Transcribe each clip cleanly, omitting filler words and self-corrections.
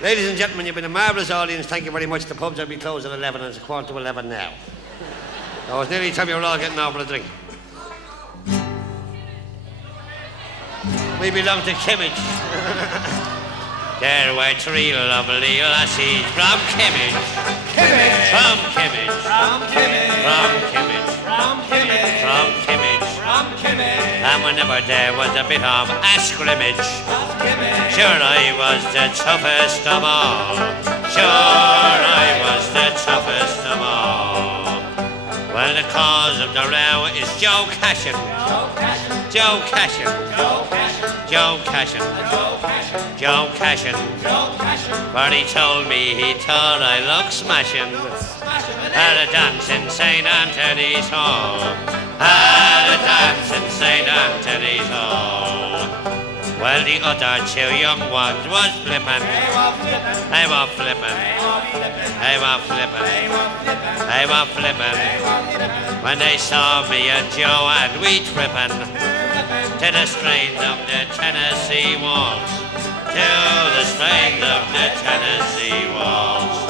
Ladies and gentlemen, you've been a marvellous audience. Thank you very much. The pubs will be closed at 11 and it's 11:15 now. So it's nearly time you were all getting out for a drink. We belong to Kimmage. There were three lovely lassies from Kimmage. Kimmage. From Kimmage. From Kimmage. From Kimmage. From Kimmage. From Kimmage. From Kimmage. And whenever there was a bit of a scrimmage, Kimmage. sure I was the toughest of all. Sure I was the toughest of all. Well, the cause of the row is Joe Cashin. Joe Cashin. Joe Cashin. Joe Cashin. Joe Cashin. Joe Cashin. Joe Cashin. Joe Cashin. For he told me he thought I looked smashing. At a dance in St. Anthony's Hall. At a dance in St. Anthony's Hall. Well, the other two young ones was flippin'. They were flippin'. They were flippin'. They were flippin'. When they saw me and Joe and we trippin' to the strains of the Tennessee waltz. To the strains of the Tennessee waltz.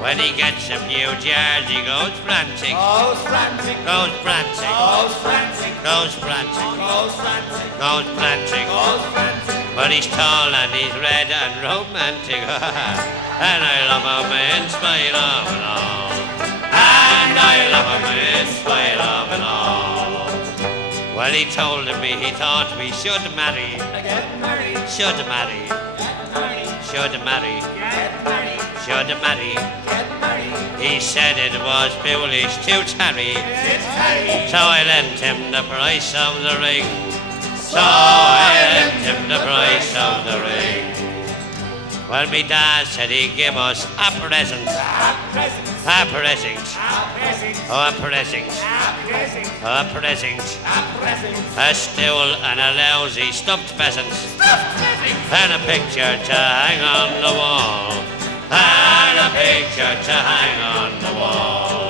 When he gets a few jars, he goes frantic. Goes frantic. Goes frantic. Goes frantic. Goes frantic. Goes frantic. Goes frantic. Goes frantic. But he's tall and he's red and romantic. And I love him in spite of it all. And I love him in spite of it all. Well, he told me he thought we should marry. Get married. Should marry. Get married. Should marry. Get married. Should marry. Get married. He said it was foolish to tarry. It's Harry. So I lent him the price of the ring. So I lent him the price of the ring. Well, me dad said he'd give us a present. A present. A present. A present. Oh, a present. A present. A present. A present. A stool and a lousy stuffed pheasant. Stuffed pheasant. And a picture to hang on the wall. And a picture to hang on the wall.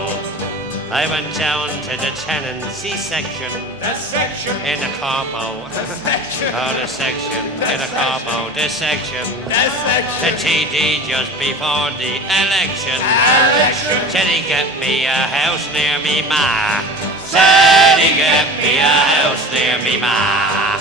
I went down to the tenancy section. The section. In a corpo. The section. Oh, the section. In a corpo. The section. The The section. TD just before the election. Election. Said he get me a house near me ma. Said he get me a house near me ma.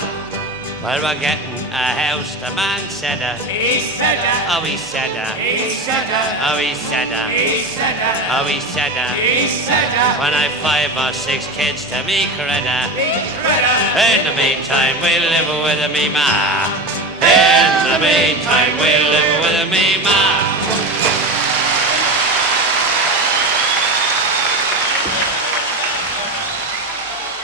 Well, we're getting a house, the man said He said Oh, he said He said Oh, he said He said Oh, he said He said When I've 5 or 6 kids to me credit. In the meantime, we'll live with me ma. In the meantime, we'll live with me